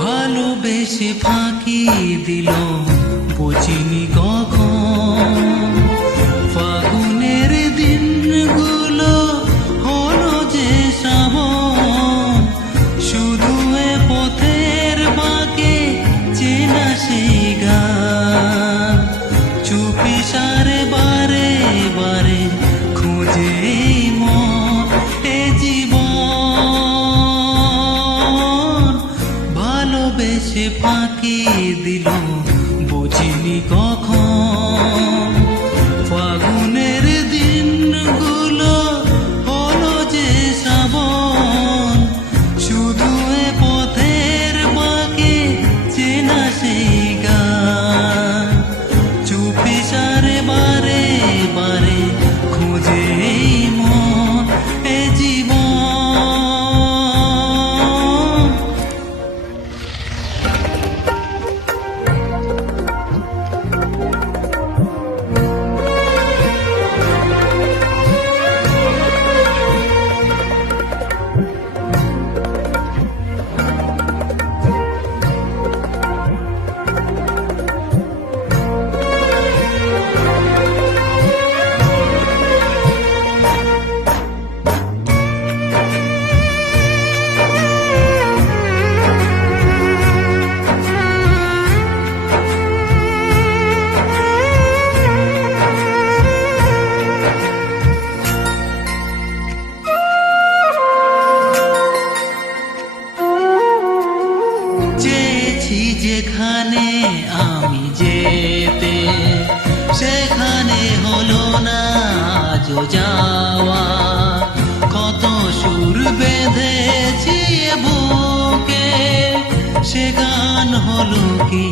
ভালোবেসে ফাঁকি দিল বুঝিনি কখন। ফাগুনের দিনগুলো হলো যে শ্রাবণ, শুধু এ পথের বাঁকে চেনা সেই গান। চুপিসারে বারে বারে খুঁজে মন এ জীবন। ভালোবেসে ফাঁকি দিল বুঝিনি কখন। ফাগুনের দিনগুলো হলো যে শ্রাবণ, শুধু এ পথের বাঁকে চেনা সেই গান। চুপিসারে বারে বারে খুঁজে মন এ জীবন। যেখানে আমি যেতে সেখানে হলো না আজও যাওয়া। কত সুর বেঁধেছি বুকে, সে গান হলো কি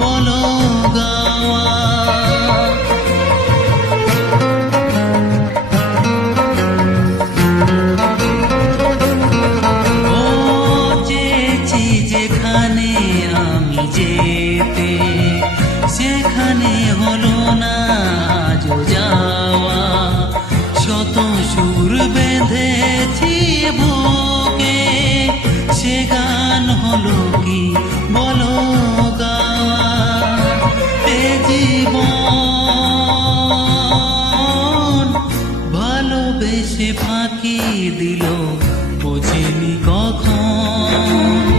বলো গাওয়া। যেখানে আমি যেতে সেখানে হলো না আজও যাওয়া। শত সুর বেঁধেছি বুকে, সে গান হলো কি বলো গাওয়া। এ জীবন ভালোবেসে ফাঁকি দিল বুঝিনি কখন।